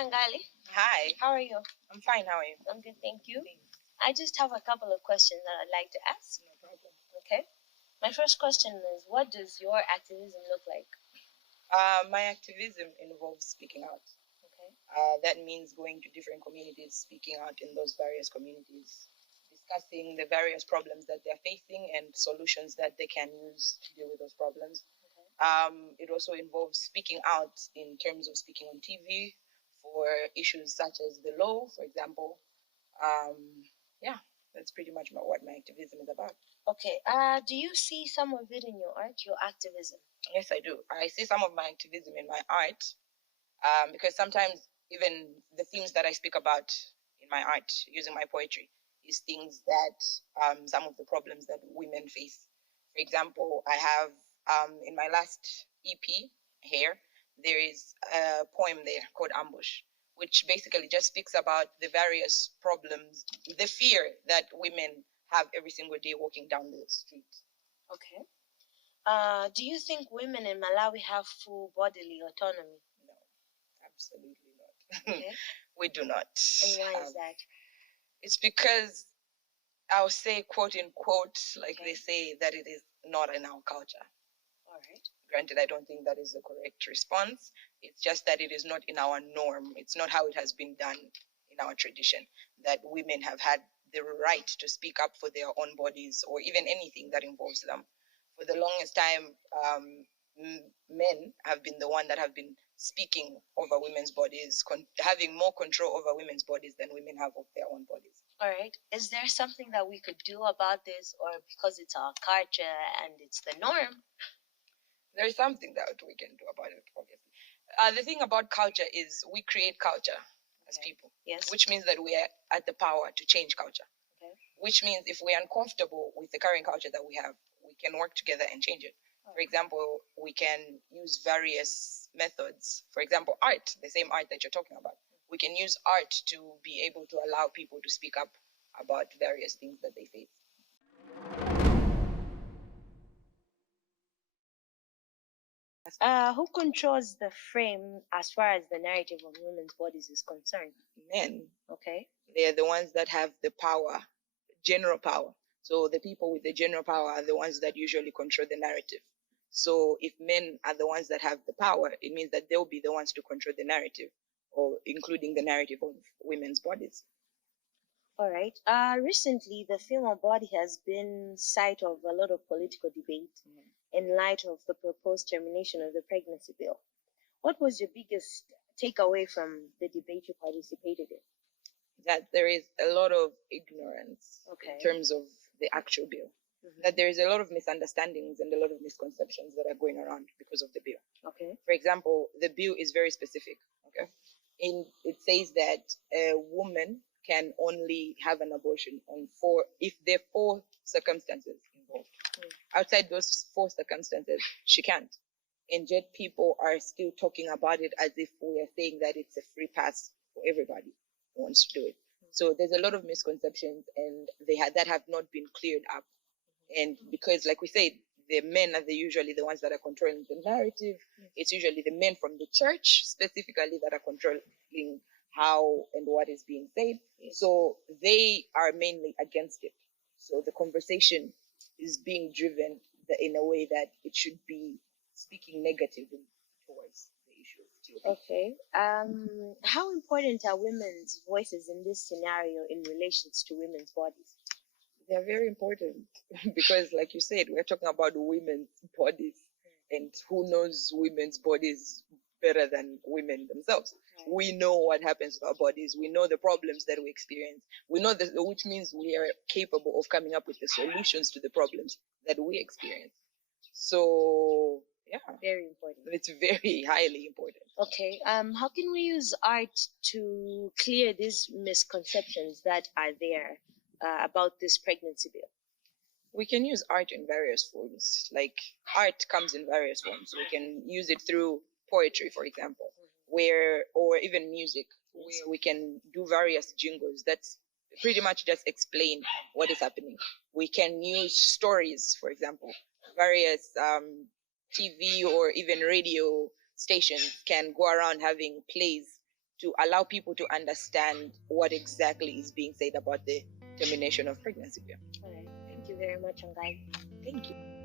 Angali. Hi. How are you? I'm fine. How are you? I'm good, thank you. I just have a couple of questions that I'd like to ask. No problem. Okay. My first question is, what does your activism look like? My activism involves speaking out. Okay. That means going to different communities, speaking out in those various communities, discussing the various problems that they're facing and solutions that they can use to deal with those problems. It also involves speaking out in terms of speaking on TV for issues such as the law, for example. Yeah, that's pretty much what my activism is about. Okay. Do you see some of it in your art, your activism? Yes, I do. I see some of my activism in my art because sometimes even the themes that I speak about in my art, using my poetry, is things that some of the problems that women face. For example, I have in my last EP, Hair, there is a poem there called Ambush, which basically just speaks about the various problems, the fear that women have every single day walking down the street. Okay. Do you think women in Malawi have full bodily autonomy? No, absolutely not. Okay. We do not. And why is that? It's because I'll say, quote unquote, like they say, that it is not in our culture. All right. Granted, I don't think that is the correct response. It's just that it is not in our norm. It's not how it has been done in our tradition, that women have had the right to speak up for their own bodies or even anything that involves them. For the longest time, men have been the one that have been speaking over women's bodies, having more control over women's bodies than women have of their own bodies. All right. Is there something that we could do about this, or because it's our culture and it's the norm? There is something that we can do about it, obviously. The thing about culture is we create culture as people. Yes. Which means that we are at the power to change culture. Okay. Which means if we are uncomfortable with the current culture that we have, we can work together and change it. For example, we can use various methods. For example, art, the same art that you're talking about. We can use art to be able to allow people to speak up about various things that they face. Who controls the frame as far as the narrative of women's bodies is concerned? Men. Okay. They're the ones that have the power, general power. So the people with the general power are the ones that usually control the narrative. So if men are the ones that have the power, it means that they'll be the ones to control the narrative, or including the narrative of women's bodies. All right. Recently, the female body has been site of a lot of political debate in light of the proposed termination of the pregnancy bill. What was your biggest takeaway from the debate you participated in? That there is a lot of ignorance in terms of the actual bill. That there is a lot of misunderstandings and a lot of misconceptions that are going around because of the bill. Okay. For example, the bill is very specific. Okay. It says that a woman can only have an abortion if there are 4 circumstances involved. Outside those 4 circumstances, she can't. And yet people are still talking about it as if we are saying that it's a free pass for everybody who wants to do it. So there's a lot of misconceptions, and that have not been cleared up. And because, like we said, the men are usually the ones that are controlling the narrative. It's usually the men from the church specifically that are controlling how and what is being said. So they are mainly against it. So the conversation is being driven in a way that it should be speaking negatively towards the issue. Okay. How important are women's voices in this scenario in relations to women's bodies? They're very important because, like you said, we're talking about women's bodies, and who knows women's bodies better than women themselves? We know what happens to our bodies. We know the problems that we experience. We know which means we are capable of coming up with the solutions to the problems that we experience. So, yeah. Very important. It's very highly important. Okay. How can we use art to clear these misconceptions that are there about this pregnancy bill? We can use art in various forms. Like, art comes in various forms. We can use it through poetry, for example, or even music, where we can do various jingles that's pretty much just explain what is happening. We can use stories, for example. Various TV or even radio stations can go around having plays to allow people to understand what exactly is being said about the termination of pregnancy bill. All right. Thank you very much, Angali. Thank you.